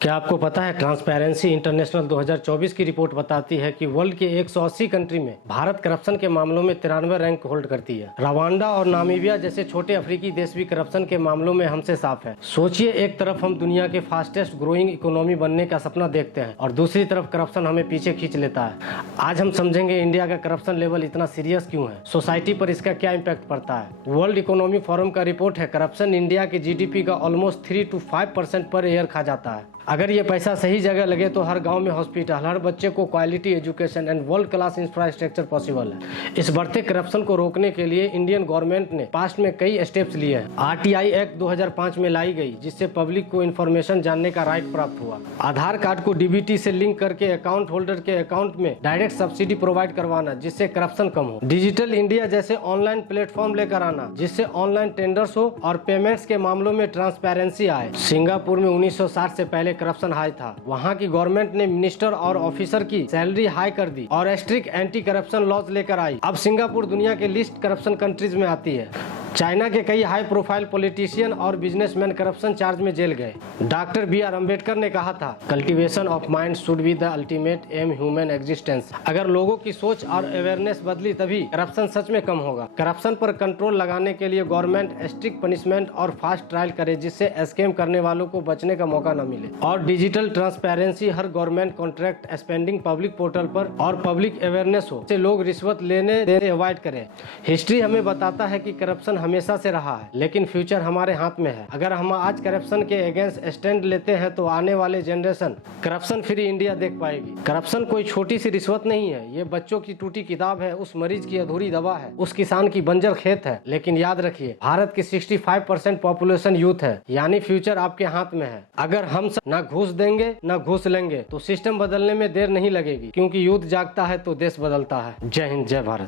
क्या आपको पता है ट्रांसपेरेंसी इंटरनेशनल 2024 की रिपोर्ट बताती है कि वर्ल्ड के 180 कंट्री में भारत करप्शन के मामलों में 93 रैंक होल्ड करती है। रवांडा और नामीबिया जैसे छोटे अफ्रीकी देश भी करप्शन के मामलों में हमसे साफ है। सोचिए, एक तरफ हम दुनिया के फास्टेस्ट ग्रोइंग इकोनॉमी बनने का सपना देखते हैं और दूसरी तरफ करप्शन हमें पीछे खींच लेता है। आज हम समझेंगे इंडिया का करप्शन लेवल इतना सीरियस क्यों है, सोसाइटी पर इसका क्या इम्पैक्ट पड़ता है। वर्ल्ड इकोनॉमिक फोरम का रिपोर्ट है, करप्शन इंडिया के GDP का ऑलमोस्ट 3 to 5% पर ईयर खा जाता है। अगर ये पैसा सही जगह लगे तो हर गांव में हॉस्पिटल, हर बच्चे को quality education and world class infrastructure possible है। इस बढ़ते करप्शन को रोकने के लिए इंडियन गवर्नमेंट ने पास्ट में कई स्टेप्स लिए हैं। RTI एक्ट 2005 में लाई गई, जिससे पब्लिक को इन्फॉर्मेशन जानने का राइट प्राप्त हुआ। आधार कार्ड को DBT से लिंक करके अकाउंट होल्डर के अकाउंट में डायरेक्ट सब्सिडी प्रोवाइड करवाना, जिससे करप्शन कम हो। डिजिटल इंडिया जैसे ऑनलाइन प्लेटफॉर्म लेकर आना, जिससे ऑनलाइन टेंडर्स हो और पेमेंट्स के मामलों में ट्रांसपेरेंसी आए। सिंगापुर में 1960 से पहले करप्शन हाई था। वहाँ की गवर्नमेंट ने मिनिस्टर और ऑफिसर की सैलरी हाई कर दी और स्ट्रिक्ट एंटी करप्शन लॉज लेकर आई। अब सिंगापुर दुनिया के लिस्ट करप्शन कंट्रीज में आती है। चाइना के कई हाई प्रोफाइल पॉलिटिशियन और बिजनेसमैन करप्शन चार्ज में जेल गए। डॉक्टर BR अम्बेडकर ने कहा था, cultivation of mind should be the ultimate am human existence. अगर लोगों की सोच और अवेयरनेस बदली तभी करप्शन सच में कम होगा। करप्शन पर कंट्रोल लगाने के लिए गवर्नमेंट स्ट्रिक्ट पनिशमेंट और फास्ट ट्रायल करे, जिससे स्कैम करने वालों को बचने का मौका न मिले। और डिजिटल ट्रांसपेरेंसी, हर government contract spending public portal पर और पब्लिक अवेयरनेस हो, से लोग रिश्वत लेने देने अवॉइड करें। हिस्ट्री हमें बताता है कि करप्शन हमेशा से रहा है, लेकिन फ्यूचर हमारे हाथ में है। अगर हम आज करप्शन के अगेंस्ट स्टैंड लेते हैं तो आने वाले जनरेशन करप्शन फ्री इंडिया देख पाएगी। करप्शन कोई छोटी सी रिश्वत नहीं है, ये बच्चों की टूटी किताब है, उस मरीज की अधूरी दवा है, उस किसान की बंजर खेत है। लेकिन याद रखिए, भारत की 65% पॉपुलेशन यूथ है, यानी फ्यूचर आपके हाथ में है। अगर हम सब ना घूस देंगे ना घूस लेंगे तो सिस्टम बदलने में देर नहीं लगेगी, क्योंकि यूथ जागता है तो देश बदलता है। जय हिंद, जय भारत।